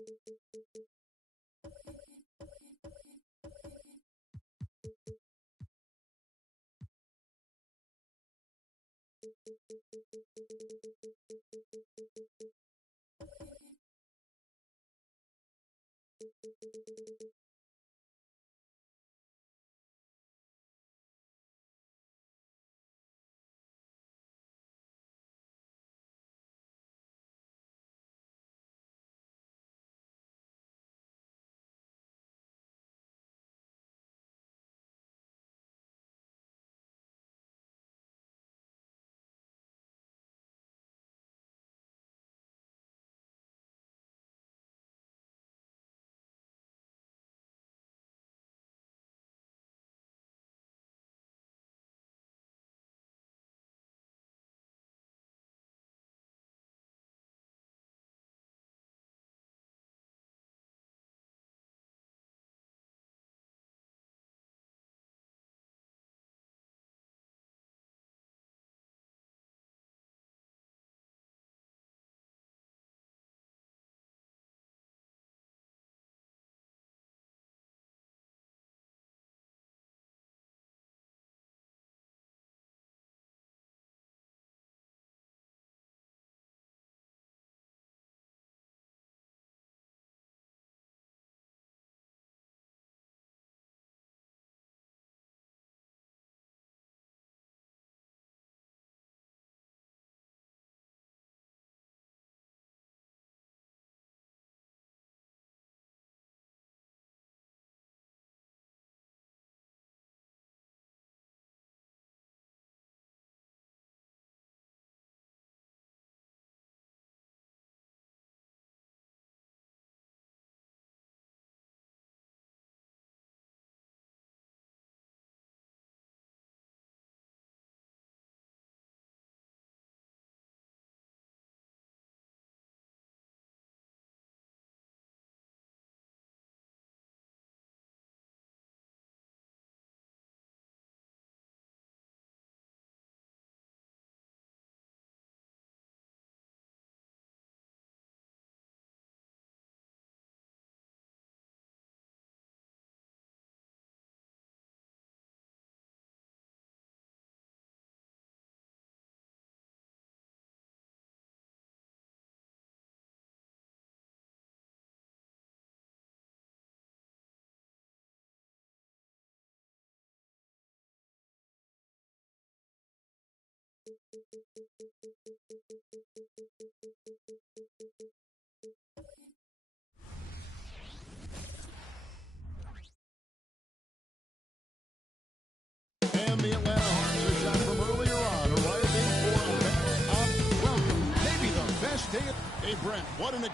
And the Atlanta Hawks are shot from earlier on, arriving for a battle of welcome. Maybe the best day. Hey, Brent, what an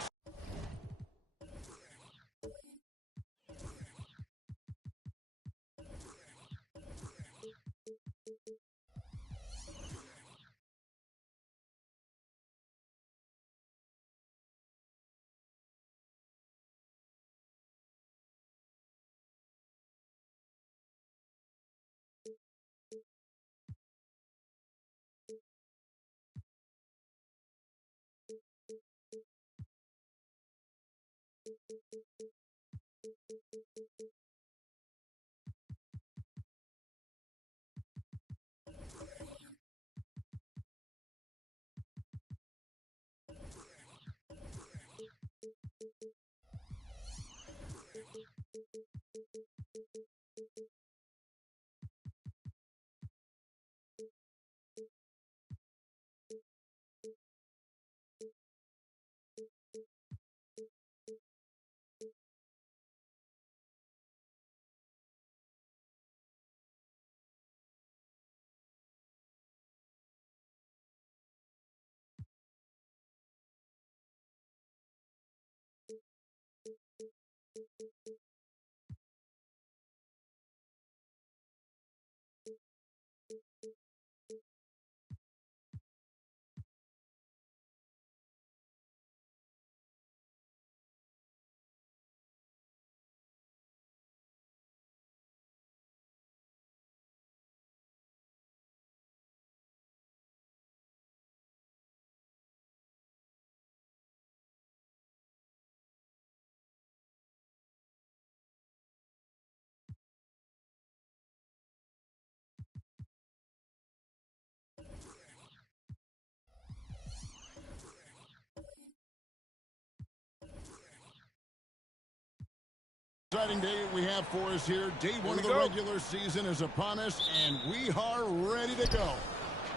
exciting day we have for us here. Day one of the regular season is upon us, and we are ready to go.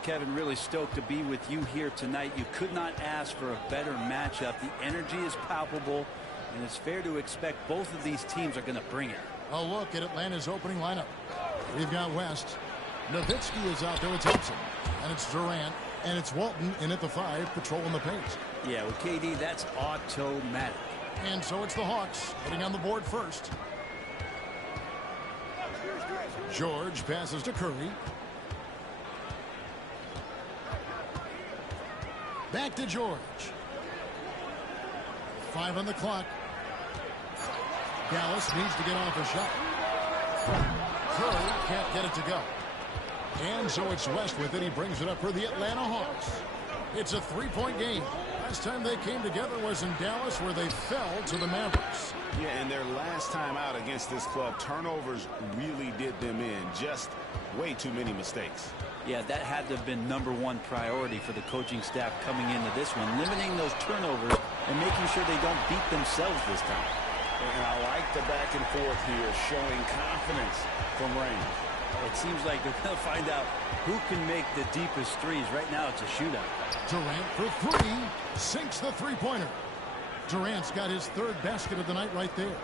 Kevin, really stoked to be with you here tonight. You could not ask for a better matchup. The energy is palpable, and it's fair to expect both of these teams are going to bring it. A look at Atlanta's opening lineup. We've got West. Nowitzki is out there with Thompson. And it's Durant. And it's Walton in at the 5, patrolling the paint. Yeah, with KD, that's automatic. And so it's the Hawks getting on the board first. George passes to Curry. Back to George. 5 on the clock. Dallas needs to get off a shot. Curry can't get it to go. And so it's West with it. He brings it up for the Atlanta Hawks. It's a 3-point game. Last time they came together was in Dallas, where they fell to the Mavericks. Yeah, and their last time out against this club, turnovers really did them in. Just way too many mistakes. Yeah, that had to have been #1 priority for the coaching staff coming into this one, limiting those turnovers and making sure they don't beat themselves this time. And I like the back and forth here, showing confidence from range. It seems like they're going to find out who can make the deepest threes. Right now, it's a shootout. Durant for 3, sinks the three-pointer. Durant's got his 3rd basket of the night right there.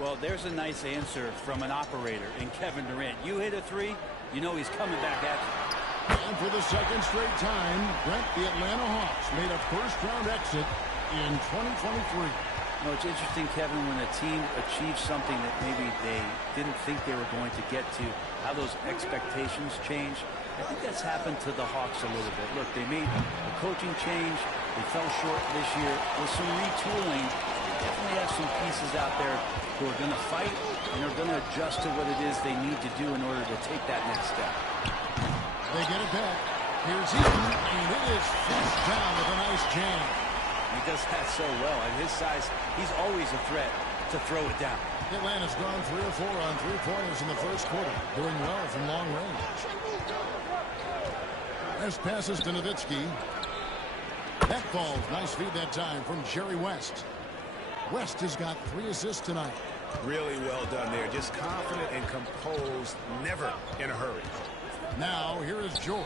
Well, there's a nice answer from an operator in Kevin Durant. You hit a 3, you know he's coming back at you. And for the 2nd straight time, Brent, the Atlanta Hawks made a first-round exit in 2023. No, it's interesting, Kevin, when a team achieves something that maybe they didn't think they were going to get to, how those expectations change. I think that's happened to the Hawks a little bit. Look, they made a coaching change. They fell short this year. With some retooling, they definitely have some pieces out there who are going to fight and are going to adjust to what it is they need to do in order to take that next step. They get it back. Here's Eaton, and it is flushed down with a nice jam. He does that so well. At his size, he's always a threat to throw it down. Atlanta's gone 3 or 4 on three-pointers in the first quarter, doing well from long range. West passes to Nowitzki. That falls. Nice feed that time from Jerry West. West has got 3 assists tonight. Really well done there. Just confident and composed, never in a hurry. Now, here is George.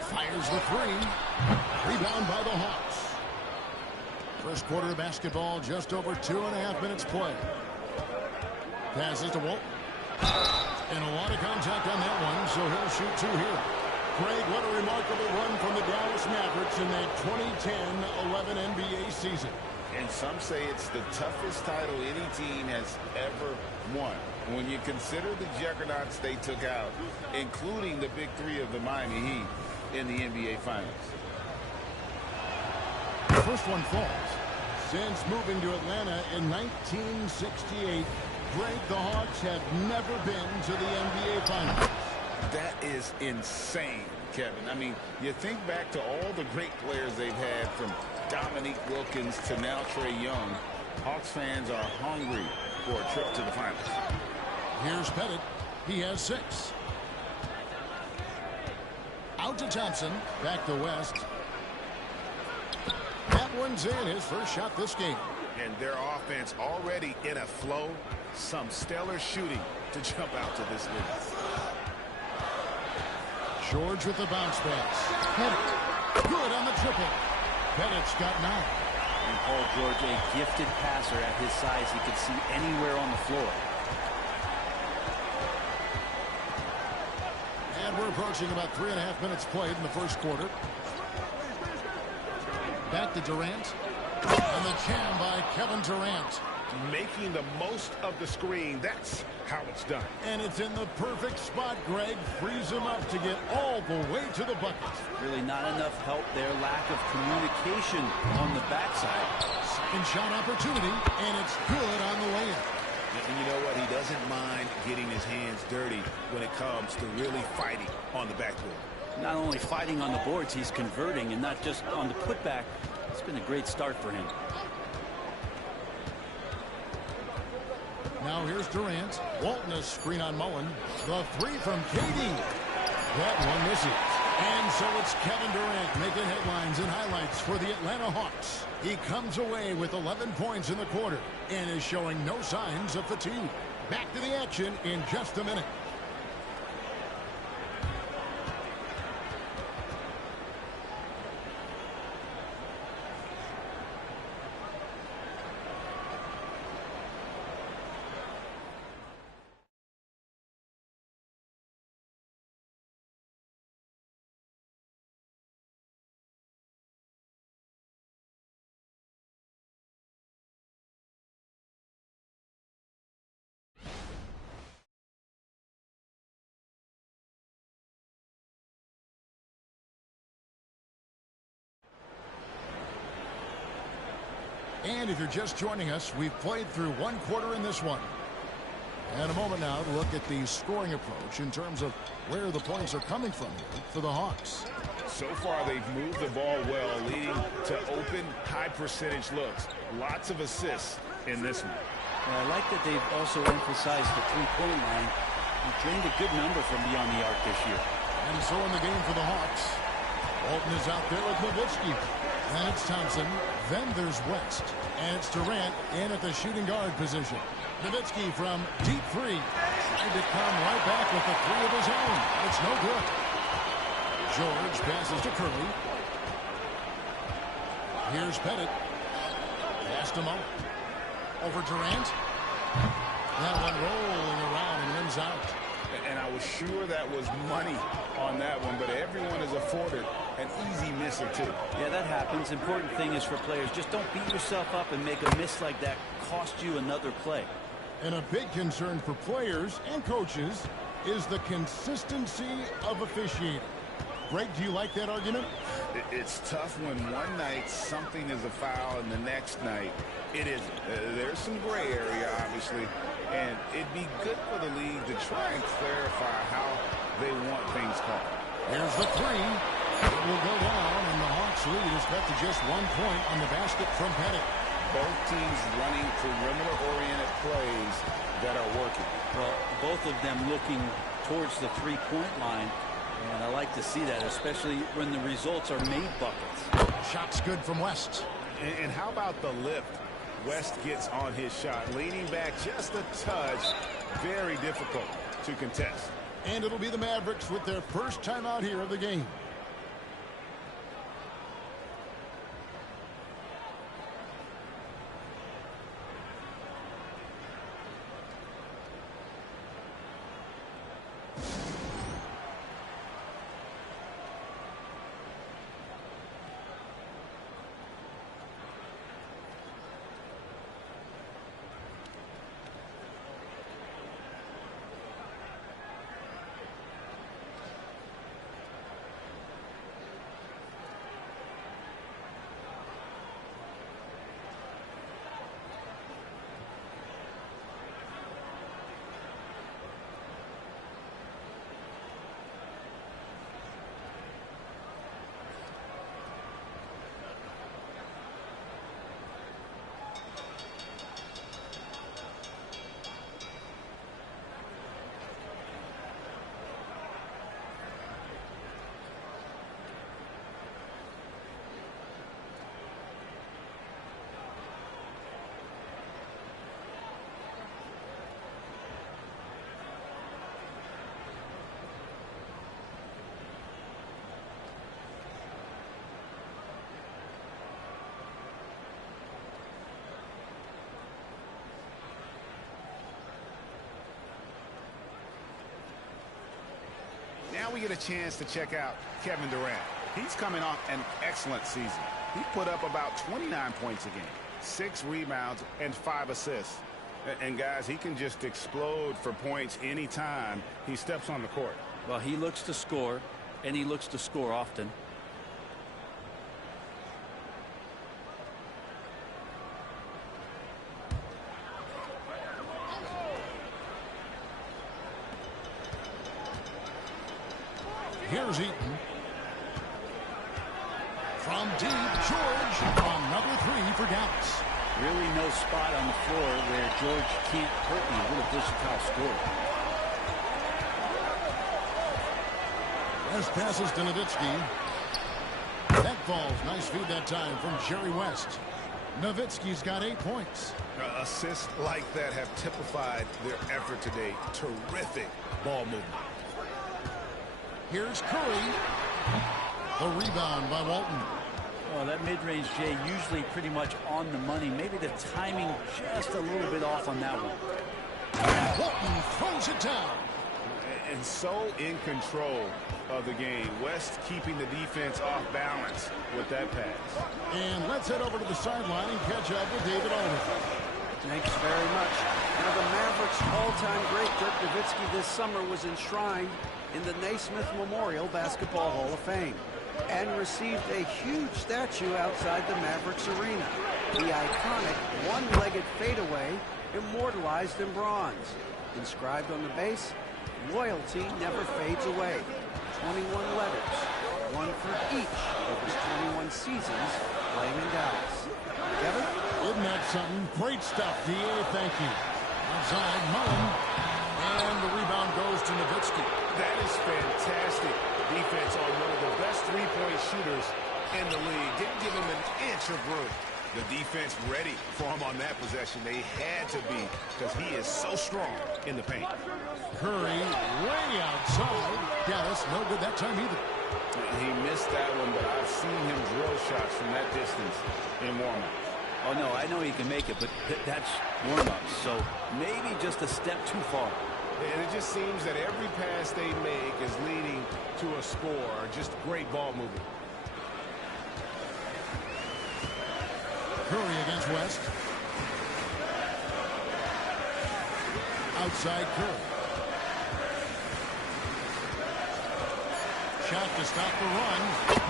Fires the 3. Rebound by the Hawks. First quarter of basketball, just over 2.5 minutes play. Passes to Walton. And a lot of contact on that one, so he'll shoot 2 here. Greg, what a remarkable run from the Dallas Mavericks in that 2010-11 NBA season. And some say it's the toughest title any team has ever won. When you consider the juggernauts they took out, including the big 3 of the Miami Heat in the NBA Finals. The first one falls. Since moving to Atlanta in 1968, Greg, the Hawks have never been to the NBA Finals. That is insane, Kevin. I mean, you think back to all the great players they've had, from Dominique Wilkins to now Trae Young. Hawks fans are hungry for a trip to the finals. Here's Pettit. He has 6. Out to Thompson. Back to West. That one's in. His first shot this game. And their offense already in a flow. Some stellar shooting to jump out to this lead. George with the bounce pass. Pettit. Good on the triple. Pettit's got 9. And Paul George, a gifted passer at his size. He could see anywhere on the floor. And we're approaching about 3.5 minutes played in the first quarter. Back to Durant. And the jam by Kevin Durant. Making the most of the screen. That's how it's done. And it's in the perfect spot, Greg. Frees him up to get all the way to the bucket. Really not enough help there. Lack of communication on the backside. Second shot opportunity, and it's good on the layup. And you know what? He doesn't mind getting his hands dirty when it comes to really fighting on the backboard. Not only fighting on the boards, he's converting, and not just on the putback. It's been a great start for him. Now here's Durant. Walton a screen on Mullen. The 3 from KD. That one misses. And so it's Kevin Durant making headlines and highlights for the Atlanta Hawks. He comes away with 11 points in the quarter and is showing no signs of fatigue. Back to the action in just a minute. And if you're just joining us, we've played through one quarter in this one. And a moment now to look at the scoring approach in terms of where the points are coming from here for the Hawks. So far, they've moved the ball well, leading to open, high-percentage looks. Lots of assists in this one. I like that they've also emphasized the three-point line and drained a good number from beyond the arc this year. And so in the game for the Hawks, Walton is out there with Nowitzki. And it's Thompson. Then there's West. And it's Durant in at the shooting guard position. Nowitzki from deep three. Trying to come right back with a three of his own. It's no good. George passes to Curry. Here's Pettit. Pass to Mo. Over Durant. That one rolling around and rims out. And I was sure that was money on that one, but everyone is afforded an easy miss or two. Yeah, that happens. Important thing is for players, just don't beat yourself up and make a miss like that cost you another play. And a big concern for players and coaches is the consistency of officiating. Greg, do you like that argument? It's tough when one night something is a foul and the next night it isn't. There's some gray area, obviously, and it'd be good for the league to try and clarify how they want things called. Here's the three. It will go down, and the Hawks lead is cut to just 1 point on the basket from Pettit. Both teams running perimeter-oriented plays that are working. Well, both of them looking towards the three-point line. And I like to see that, especially when the results are made buckets. Shot's good from West. And how about the lift West gets on his shot? Leaning back just a touch. Very difficult to contest. And it'll be the Mavericks with their first time out here of the game. Now we get a chance to check out Kevin Durant. He's coming off an excellent season. He put up about 29 points a game, 6 rebounds, and 5 assists. And guys, he can just explode for points anytime he steps on the court. Well, he looks to score, and he looks to score often. Here's Eaton. From deep, George on number 3 for Dallas. Really no spot on the floor where George can't hurt me. What a versatile scorer. As passes to Nowitzki. That falls. Nice feed that time from Jerry West. Nowitzki's got 8 points. Assists like that have typified their effort today. Terrific ball movement. Here's Curry. The rebound by Walton. Well, that mid-range, Jay, usually pretty much on the money. Maybe the timing just a little bit off on that one. Walton throws it down. And so in control of the game. West keeping the defense off balance with that pass. And let's head over to the sideline and catch up with David Aldridge. Thanks very much. Now the Mavericks' all-time great Dirk Nowitzki this summer was enshrined in the Naismith Memorial Basketball Hall of Fame and received a huge statue outside the Mavericks arena. The iconic one-legged fadeaway immortalized in bronze. Inscribed on the base, loyalty never fades away. 21 letters, one for each of his 21 seasons playing in Dallas. Kevin? Isn't that something? Great stuff, D.A. Thank you. Outside, Mullen. And the rebound goes to Nowitzki. That is fantastic defense on one of the best three-point shooters in the league. Didn't give him an inch of room. The defense ready for him on that possession. They had to be because he is so strong in the paint. Curry way outside. Dallas no good that time either. He missed that one, but I've seen him drill shots from that distance in warm-ups. Oh, no, I know he can make it, but that's warm-ups. So maybe just a step too far. And it just seems that every pass they make is leading to a score. Just great ball movement. Curry against West. Outside Curry. Shot to stop the run.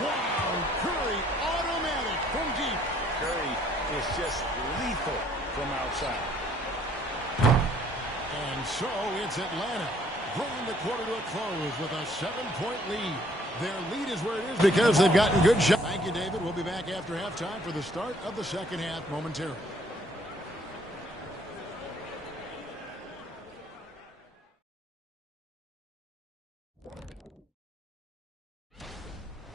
Wow! Curry automatic from deep. Curry is just lethal from outside. And so it's Atlanta bringing the quarter to a close with a 7-point lead. Their lead is where it is because they've gotten good shots. Thank you, David. We'll be back after halftime for the start of the second half momentarily.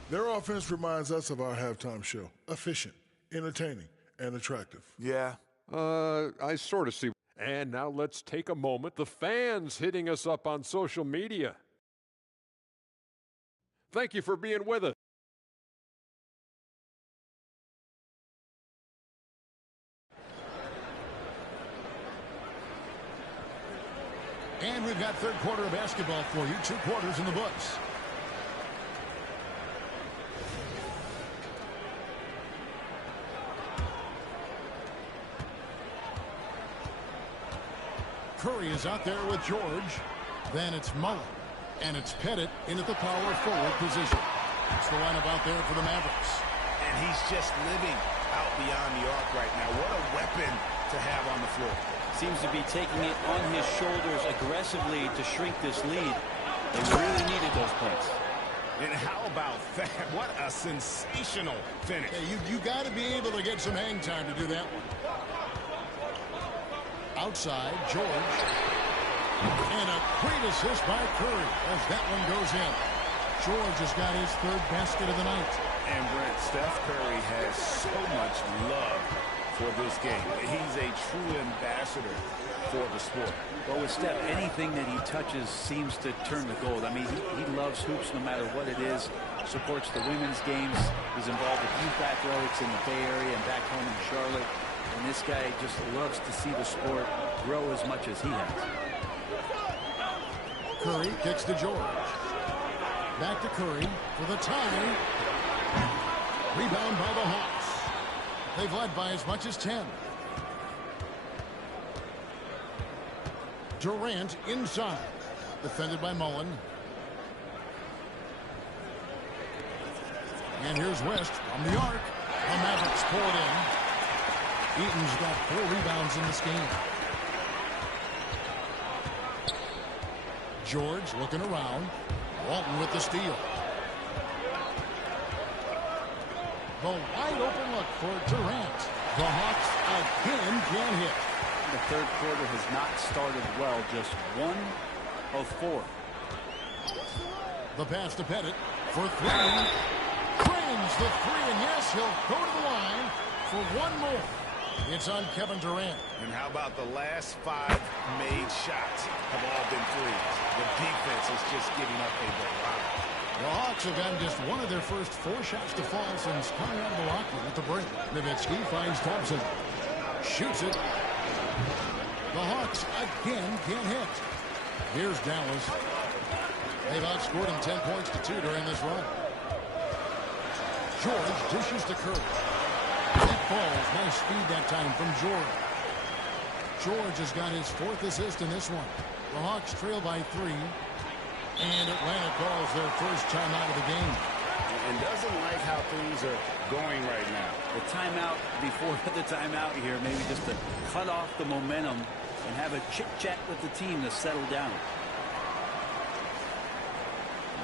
Their offense reminds us of our halftime show. Efficient, entertaining, and attractive. Yeah. I sort of see. And now let's take a moment. The fans hitting us up on social media. Thank you for being with us. And we've got third quarter of basketball for you. 2 quarters in the books. Curry is out there with George. Then it's Mullen. And it's Pettit in at the power forward position. That's the lineup out there for the Mavericks. And he's just living out beyond the arc right now. What a weapon to have on the floor. Seems to be taking it on his shoulders aggressively to shrink this lead. They really needed those points. And how about that? What a sensational finish. Hey, you got to be able to get some hang time to do that one. Outside, George. And a great assist by Curry as that one goes in. George has got his 3rd basket of the night. And Brent, Steph Curry has so much love for this game. He's a true ambassador for the sport. Well, with Steph, anything that he touches seems to turn to gold. I mean, he loves hoops no matter what it is. Supports the women's games. He's involved with youth athletics in the Bay Area and back home in Charlotte. And this guy just loves to see the sport grow as much as he has. Curry kicks to George. Back to Curry for the tie. Rebound by the Hawks. They've led by as much as 10. Durant inside. Defended by Mullen. And here's West from the arc. The Mavericks pull it in. Eaton's got 4 rebounds in this game. George looking around. Walton with the steal. The wide open look for Durant. The Hawks again can't hit. The third quarter has not started well. Just 1 of 4. The pass to Pettit for three. Drains the three, and yes, he'll go to the line for one more. It's on Kevin Durant. And how about the last 5 made shots have all been threes? The defense is just giving up a barrage. The Hawks have gotten just one of their first 4 shots to fall since coming out of the locker room at the break. Nowitzki finds Thompson. Shoots it. The Hawks again can't hit. Here's Dallas. They've outscored him 10 points to 2 during this run. George dishes to Curry. That falls. Nice speed that time from George. George has got his 4th assist in this one. The Hawks trail by 3. And Atlanta calls their first timeout of the game. And doesn't like how things are going right now. The timeout before the timeout here, maybe just to cut off the momentum and have a chit-chat with the team to settle down.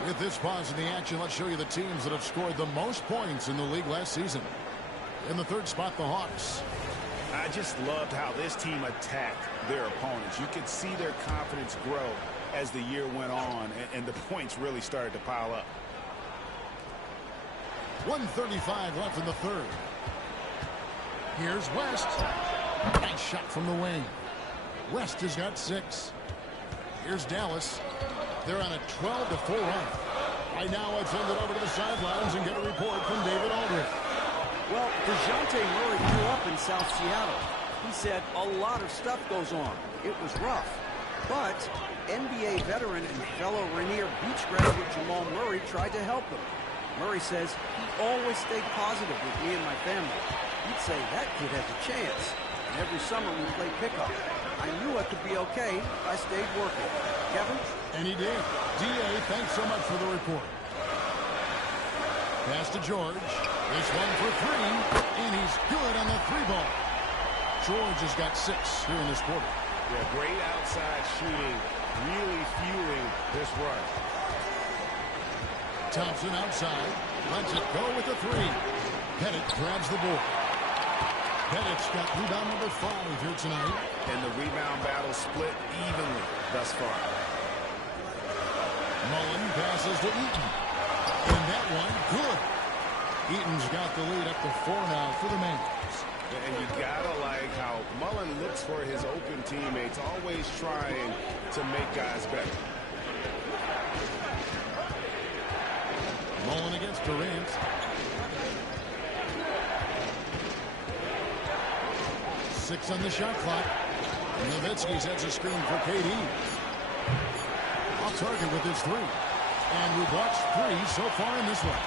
With this pause in the action, let's show you the teams that have scored the most points in the league last season. In the 3rd spot, the Hawks. I just loved how this team attacked their opponents. You could see their confidence grow as the year went on, and the points really started to pile up. 1:35 left in the 3rd. Here's West. Nice shot from the wing. West has got 6. Here's Dallas. They're on a 12-4 run. Right now, let's send it over to the sidelines and get a report from David Aldridge. Well, DeJounte Murray grew up in South Seattle. He said a lot of stuff goes on. It was rough. But NBA veteran and fellow Rainier Beach graduate Jamal Murray tried to help him. Murray says he always stayed positive with me and my family. He'd say that kid has a chance. And every summer we played pickup. I knew I could be okay if I stayed working. Kevin? And he did. D.A., thanks so much for the report. Pass to George. This one for 3. And he's good on the 3-ball. George has got 6 here in this quarter. Yeah, great outside shooting, really fueling this run. Thompson outside, lets it go with the 3. Pettit grabs the board. Pettit's got rebound number 5 here tonight. And the rebound battle split evenly thus far. Mullen passes to Eaton. And that one, good. Eaton's got the lead up to 4 now for the Mavs. And you gotta like how Mullen looks for his open teammates, always trying to make guys better. Mullen against Durant. Six on the shot clock. Nowitzki sets a screen for KD. Off target with his 3. And Rubak's 3 so far in this one.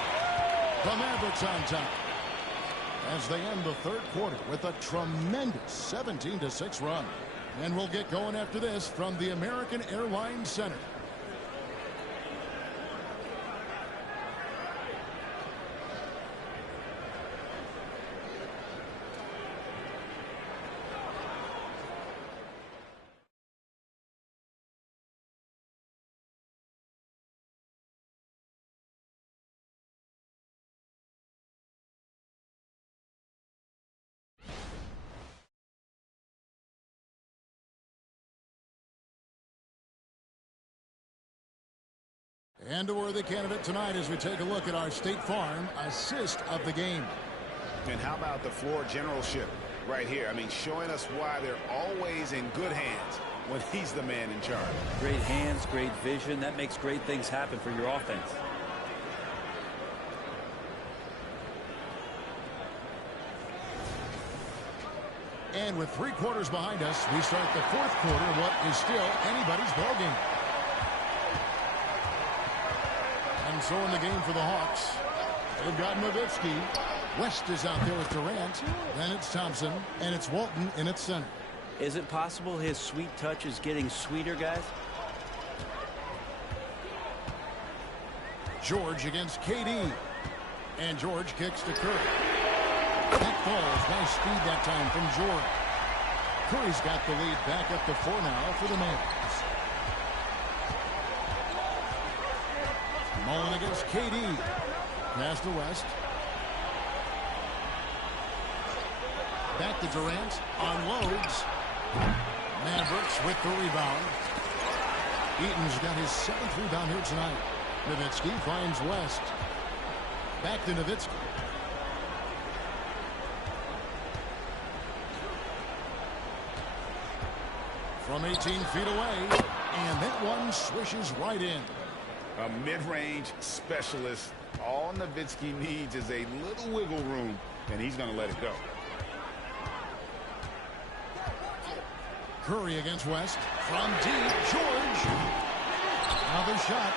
The Mavericks on top as they end the 3rd quarter with a tremendous 17-6 run. And we'll get going after this from the American Airlines Center. And a worthy candidate tonight as we take a look at our State Farm assist of the game. And how about the floor generalship right here? I mean, showing us why they're always in good hands when he's the man in charge. Great hands, great vision. That makes great things happen for your offense. And with 3 quarters behind us, we start the 4th quarter of what is still anybody's ballgame. And so in the game for the Hawks, they've got Nowitzki. West is out there with Durant. Then it's Thompson, and it's Walton in its center. Is it possible his sweet touch is getting sweeter, guys? George against KD. And George kicks to Curry. That falls. Nice speed that time from George. Curry's got the lead back up to 4 now for the Mavs. Mullen against KD. Pass to West. Back to Durant. Unloads. Mavericks with the rebound. Eaton's got his 7th rebound here tonight. Nowitzki finds West. Back to Nowitzki. From 18 feet away, and that one swishes right in. A mid-range specialist. All Nowitzki needs is a little wiggle room, and he's going to let it go. Curry against West. From deep, George. Another shot.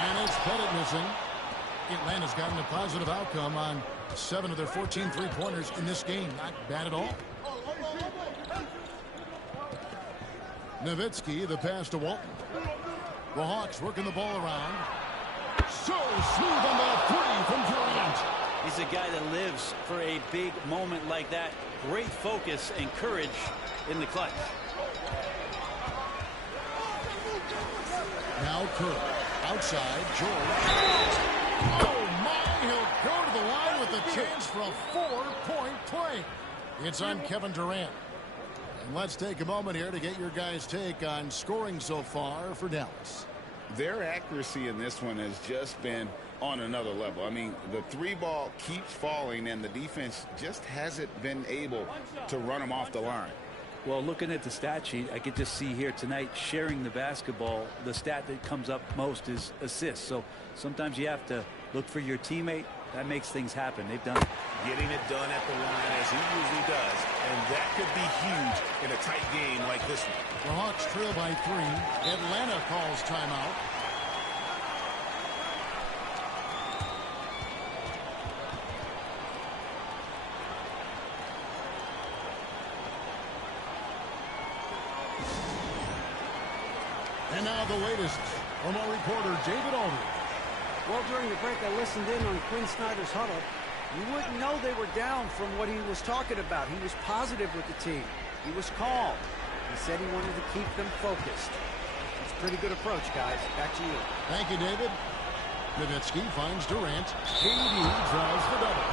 And it's Pettit missing. Atlanta's gotten a positive outcome on 7 of their 14 three-pointers in this game. Not bad at all. Nowitzki, the pass to Walton. The Hawks working the ball around. So smooth on the three from Durant. He's a guy that lives for a big moment like that. Great focus and courage in the clutch. Now Curry. Outside, George. Oh, my. He'll go to the line with a chance for a 4-point play. It's on Kevin Durant. And let's take a moment here to get your guys' take on scoring so far for Dallas. Their accuracy in this one has just been on another level. I mean, the three ball keeps falling, and the defense just hasn't been able to run them off the line. Well, looking at the stat sheet, I could just see here tonight sharing the basketball. The stat that comes up most is assists. So sometimes you have to look for your teammate. That makes things happen. They've done it. Getting it done at the line as he usually does, and that could be huge in a tight game like this one. The Hawks trail by 3. Atlanta calls timeout. And now the latest from our reporter, David Aldridge. Well, during the break, I listened in on Quinn Snyder's huddle. You wouldn't know they were down from what he was talking about. He was positive with the team. He was calm. He said he wanted to keep them focused. It's a pretty good approach, guys. Back to you. Thank you, David. Nowitzki finds Durant. KD drives the double.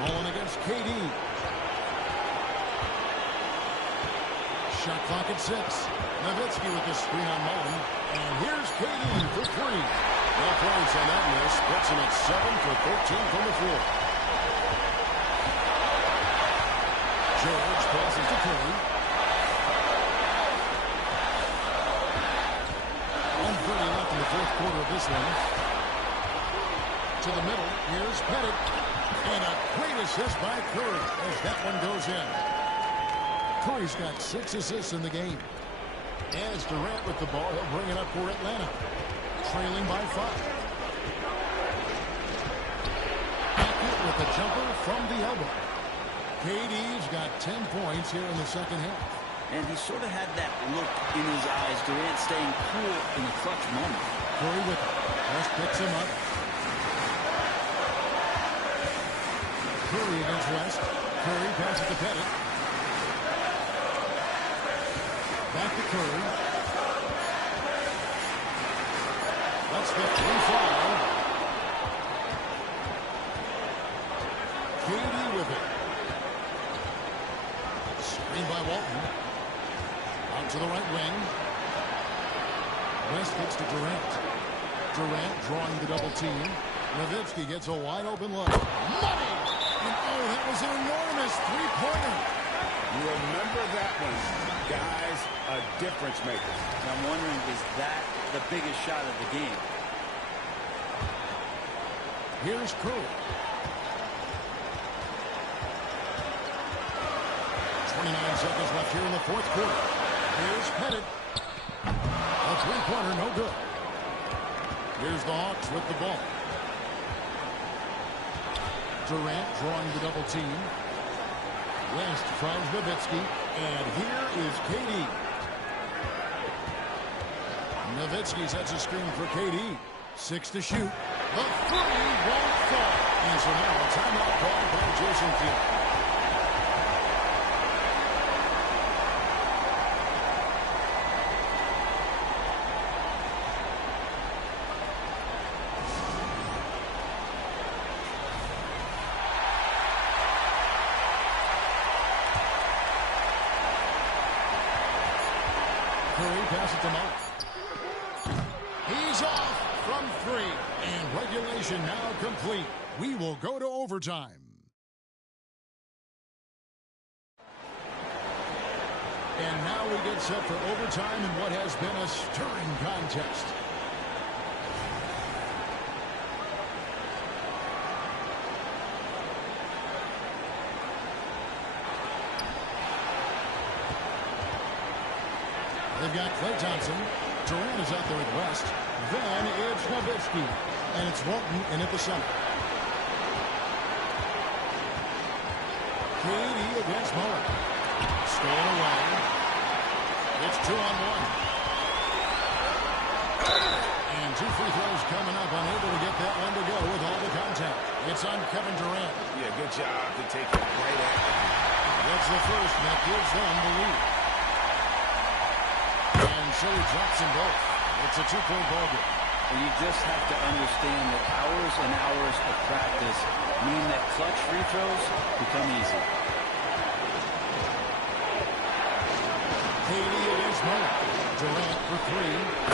Mullen against KD. Shot clock at 6. Nowitzki with the screen on Mullen. And here's KD for 3. No points on that miss. Puts him at 7 for 13 from the floor. George passes to Curry. 1:30 left in the fourth quarter of this one. To the middle. Here's Pettit. And a great assist by Curry as that one goes in. Curry's got 6 assists in the game. As Durant with the ball, he'll bring it up for Atlanta. Trailing by 5. Hackett with a jumper from the elbow. KD's got 10 points here in the second half. And he sort of had that look in his eyes. Durant staying cool in the clutch moment. Curry with it. West picks him up. Curry against West. Curry passes to Pettit. Back to Curry. That's the 3-4. KD with it. Screen by Walton. Out to the right wing. West gets to Durant. Durant drawing the double team. Nowitzki gets a wide open look. Money! And oh, that was an enormous three-pointer. You remember that one, guys, a difference maker. I'm wondering, is that the biggest shot of the game? Here's Curry. 29 seconds left here in the fourth quarter. Here's Pettit. A three-pointer, no good. Here's the Hawks with the ball. Durant drawing the double team. West finds Nowitzki. And here is KD. Nowitzki sets a screen for KD. 6 to shoot. The 3 won't fall. And so now a timeout called by Jason Kidd. Curry, pass it to Mullen. He's off from 3. And regulation now complete. We will go to overtime. And now we get set for overtime in what has been a stirring contest. They've got Klay Thompson. Durant is out there at West. Then it's Nowitzki. And it's Walton in at the center. KD against Mullen. Staying away. It's 2-on-1. And 2 free throws coming up. Unable to get that one to go with all the contact. It's on Kevin Durant. Yeah, good job to take it right at him. That's the first, and that gives them the lead. And so he drops them both. It's a 2-point ball game. Well, you just have to understand that hours and hours of practice mean that clutch free throws become easy. KD against Mullen. Durant for 3.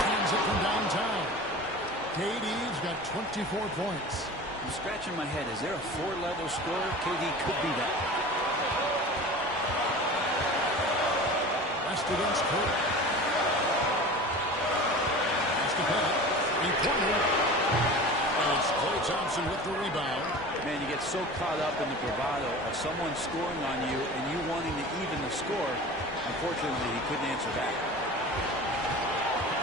Hands it from downtown. KD's got 24 points. I'm scratching my head. Is there a 4-level scorer? KD could be that. West against Curry. That's the pennant. 3-pointer. And it's Klay Thompson with the rebound. Man, you get so caught up in the bravado of someone scoring on you and you wanting to even the score. Unfortunately, he couldn't answer back.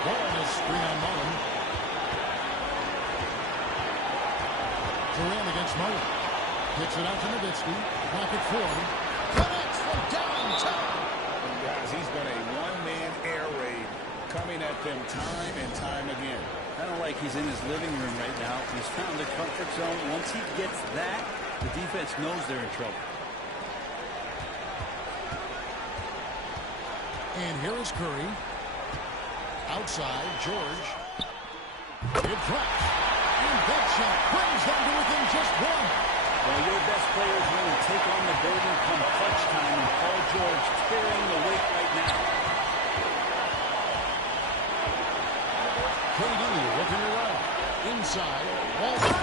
Walton is screen on Mullen. Durant against Mullen. Hits it out to Nowitzki. Pocket 4. Connects from downtown. And guys, he's been a one-man air raid coming at them time and time again. Kind of like he's in his living room right now. He's found the comfort zone. Once he gets that, the defense knows they're in trouble. And here is Curry. Outside, George. It drops. And that shot brings them to within just 1. Well, your best players really take on the burden come clutch time, and Paul George carrying the weight right now. KD looking around. Inside. Walton.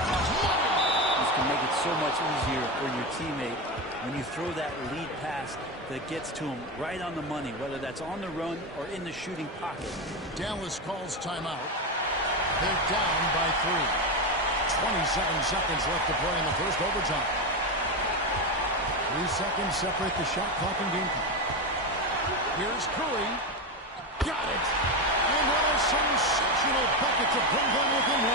This can make it so much easier for your teammate when you throw that lead pass that gets to him right on the money, whether that's on the run or in the shooting pocket. Dallas calls timeout. They're down by 3. 27 seconds left to play in the first overtime. 3 seconds separate the shot clock and game clock. Here's Curry. Got it. And what a sensational bucket to bring them within 1.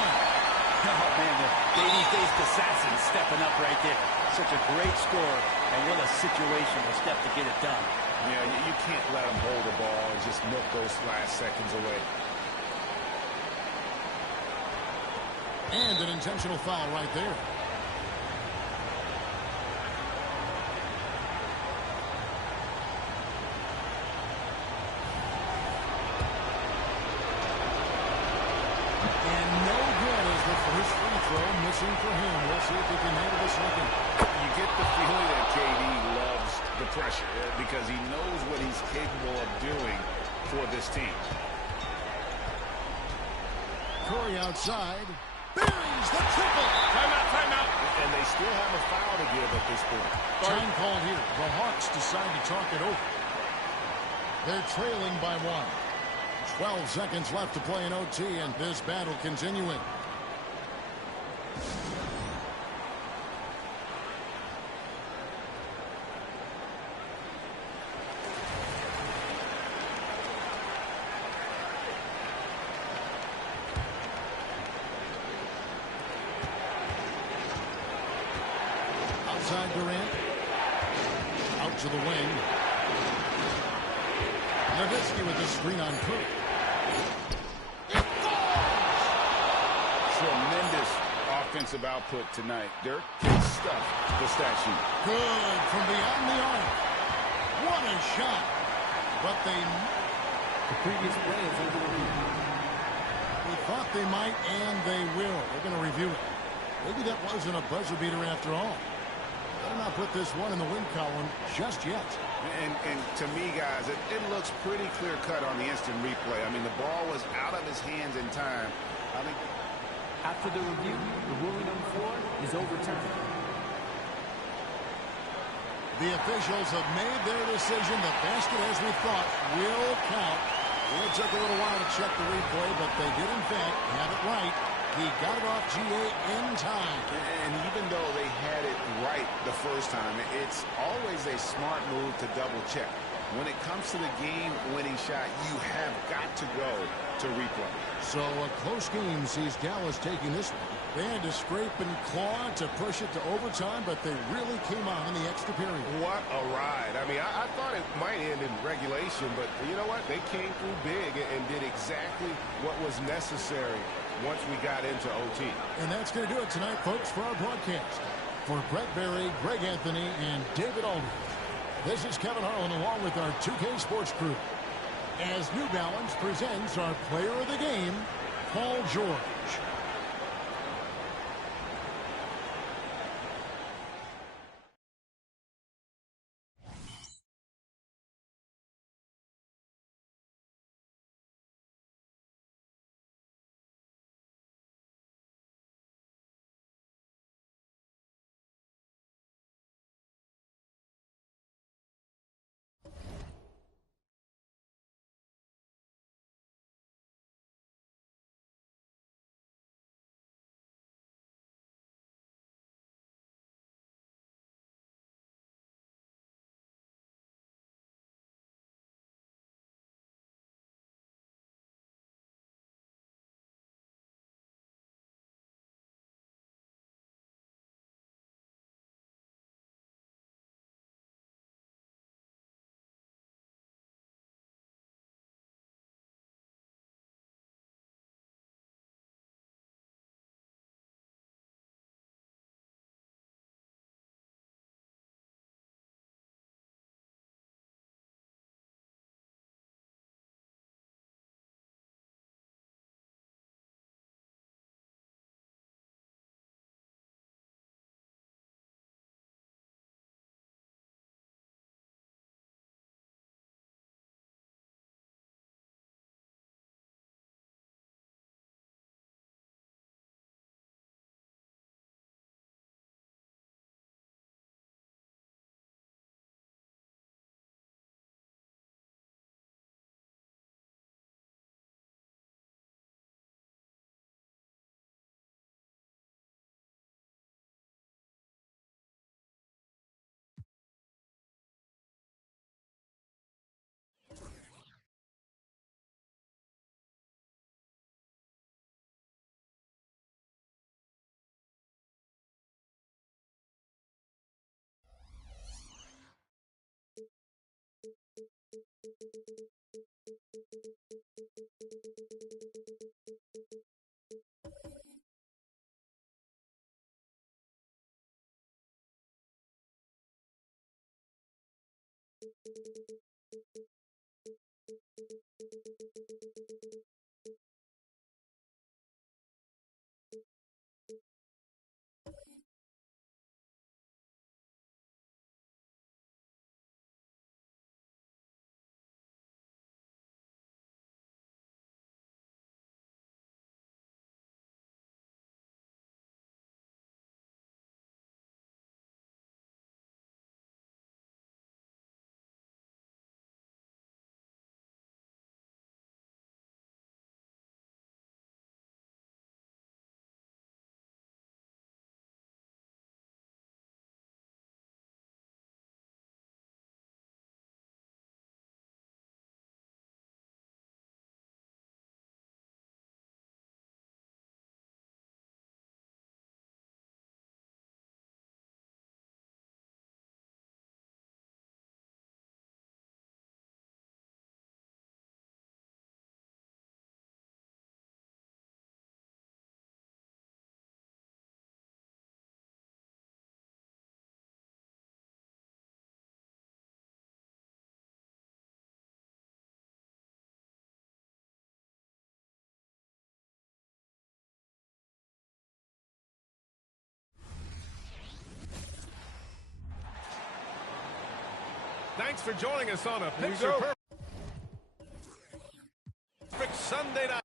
Oh, man, the baby-faced assassin stepping up right there. Such a great score, and what a situational step to get it done. Yeah, you can't let him hold the ball and just milk those last seconds away. And an intentional foul right there. And no good as the first free throw missing for him. We'll see if he can handle the second. You get the feeling that KD loves the pressure because he knows what he's capable of doing for this team. Curry outside. Buries the triple. Timeout, timeout. And they still have a foul to give at this point. Time called here. The Hawks decide to talk it over. They're trailing by 1. 12 seconds left to play in OT, and this battle continuing. Outside Durant. Out to the wing. Nowitzki with the screen on Curry. It falls! Tremendous offensive output tonight. Dirk can stuff the statue. Good from beyond the arc. What a shot. But The previous play is over the review. we thought they might, and they will. They're going to review it. Maybe that wasn't a buzzer beater after all. Better not put this one in the win column just yet. And to me, guys, it looks pretty clear-cut on the instant replay. I mean, the ball was out of his hands in time. I mean, after the review, the ruling on the floor is overturned. The officials have made their decision. The basket, as we thought, will count. It took a little while to check the replay, but they did, in fact, have it right. He got it off GA in time. and even though they had it right the first time, it's always a smart move to double-check. When it comes to the game-winning shot, you have got to go to replay. So a close game sees Dallas taking this one. They had to scrape and claw to push it to overtime, but they really came on in the extra period. What a ride. I mean, I thought it might end in regulation, but you know what? They came through big and did exactly what was necessary once we got into OT. And that's going to do it tonight, folks, for our broadcast. For Brett Berry, Greg Anthony, and David Aldridge, this is Kevin Harlan along with our 2K Sports crew, as New Balance presents our player of the game, Paul George. Thanks for joining us on a Picture Perfect Sunday night.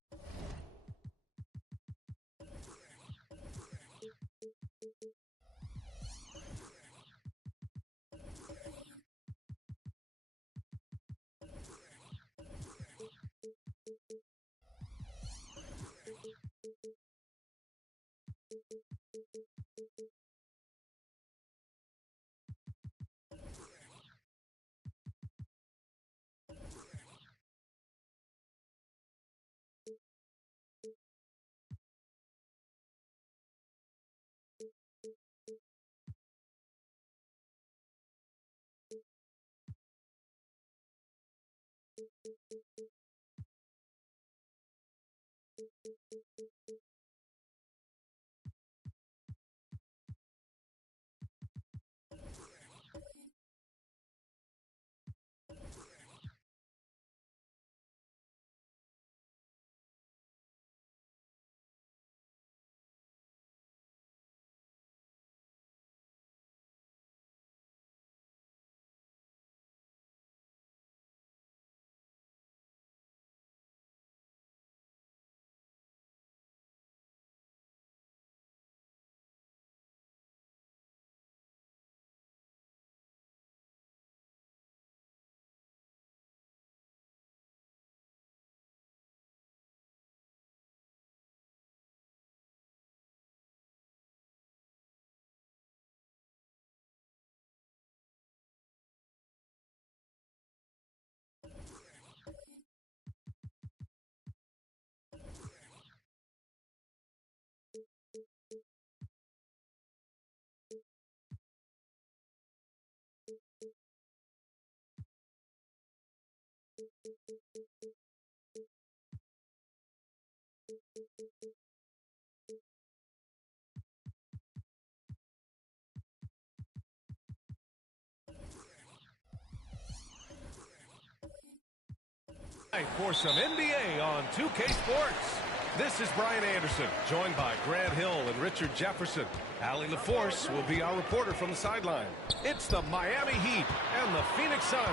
For some NBA on 2K Sports. This is Brian Anderson, joined by Grant Hill and Richard Jefferson. Allie LaForce will be our reporter from the sideline. It's the Miami Heat and the Phoenix Suns.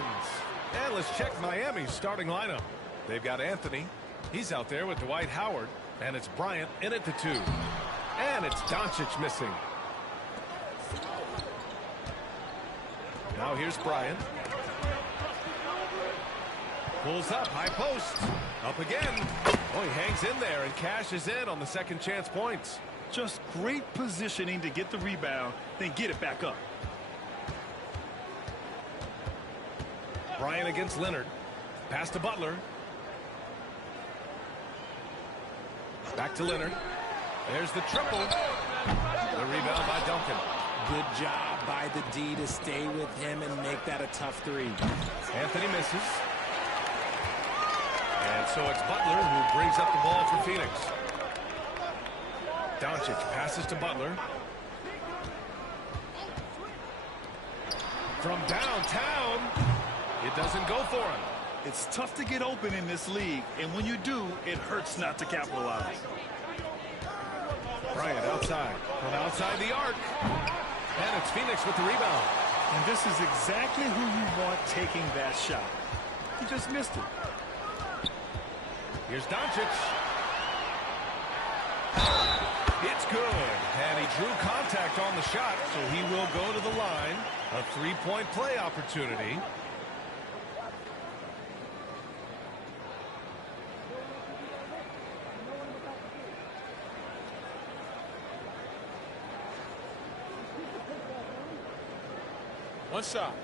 And let's check Miami's starting lineup. They've got Anthony. He's out there with Dwight Howard. And it's Bryant in at the 2. And it's Doncic missing. Now here's Bryant. Pulls up, high post. Up again. Oh, he hangs in there and cashes in on the second chance points. Just great positioning to get the rebound, then get it back up. Bryant against Leonard. Pass to Butler. Back to Leonard. There's the triple. The rebound by Duncan. Good job by the D to stay with him and make that a tough 3. Anthony misses. And so it's Butler who brings up the ball for Phoenix. Doncic passes to Butler. From downtown, it doesn't go for him. It's tough to get open in this league, and when you do, it hurts not to capitalize. Bryant outside, from outside the arc. And it's Phoenix with the rebound. And this is exactly who you want taking that shot. He just missed it. Here's Doncic. It's good. And he drew contact on the shot, so he will go to the line. A three-point play opportunity. One shot.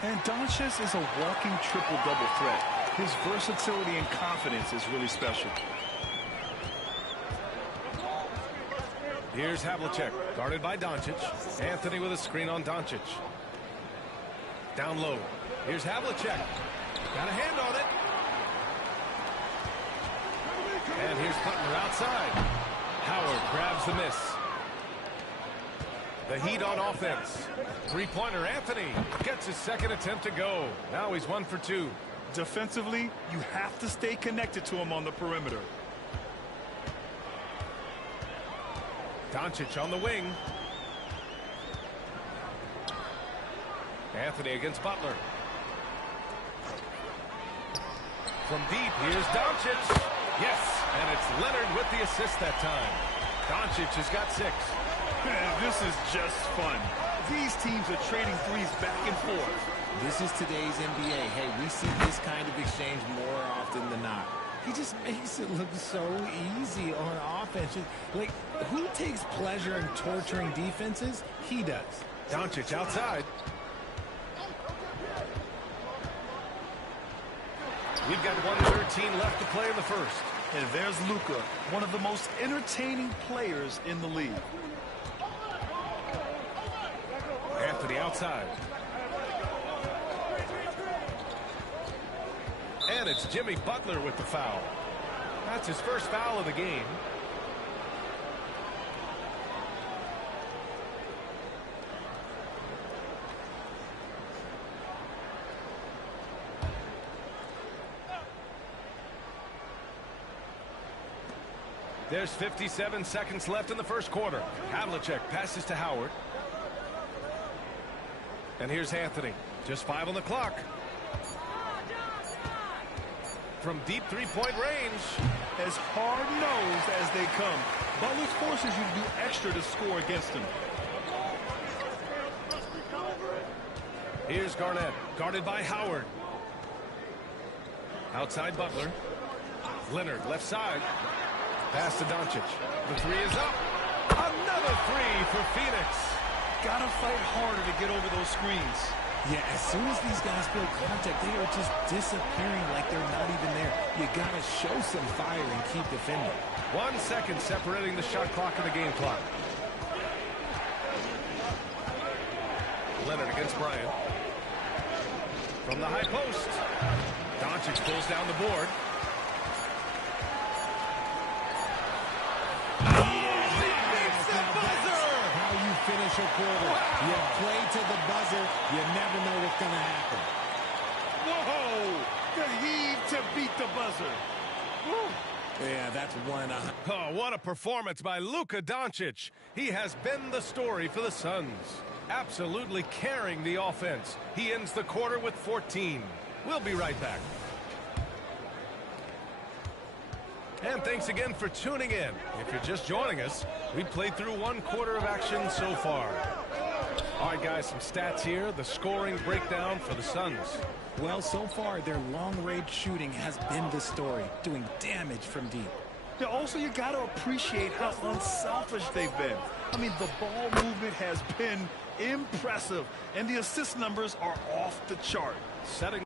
And Doncic is a walking triple-double threat. His versatility and confidence is really special. Here's Havlicek, guarded by Doncic. Anthony with a screen on Doncic. Down low. Here's Havlicek. Got a hand on it. And here's Butler outside. Howard grabs the miss. The Heat on offense. Three-pointer Anthony gets his second attempt to go. Now he's 1 for 2. Defensively, you have to stay connected to him on the perimeter. Doncic on the wing. Anthony against Butler. From deep, here's Doncic. Yes, and it's Leonard with the assist that time. Doncic has got 6. This is just fun. These teams are trading threes back and forth. This is today's NBA. Hey, we see this kind of exchange more often than not. He just makes it look so easy on offense. Like, who takes pleasure in torturing defenses? He does. Doncic outside. We've got 1:13 left to play in the first. And there's Luka, one of the most entertaining players in the league. Anthony outside. And it's Jimmy Butler with the foul. That's his first foul of the game. There's 57 seconds left in the first quarter. Havlicek passes to Howard. And here's Anthony. Just 5 on the clock. From deep three-point range. As hard-nosed as they come, Butler forces you to do extra to score against him. Here's Garnett, guarded by Howard. Outside Butler. Leonard, left side. Pass to Doncic. The 3 is up. Another 3 for Phoenix. Gotta fight harder to get over those screens. Yeah, as soon as these guys build contact, they are just disappearing like they're not even there. You gotta show some fire and keep defending. 1 second separating the shot clock and the game clock. Leonard against Bryant. From the high post. Doncic pulls down the board. Finish a quarter. You play to the buzzer. You never know what's going to happen. Whoa! The heave to beat the buzzer. Woo. Yeah, that's one. Oh, what a performance by Luka Doncic. He has been the story for the Suns. Absolutely carrying the offense. He ends the quarter with 14. We'll be right back. And thanks again for tuning in. If you're just joining us, we played through 1 quarter of action so far. All right, guys, some stats here. The scoring breakdown for the Suns. Well, so far, their long-range shooting has been the story, doing damage from deep. Yeah, also, you got to appreciate how unselfish they've been. I mean, the ball movement has been impressive, and the assist numbers are off the chart. Setting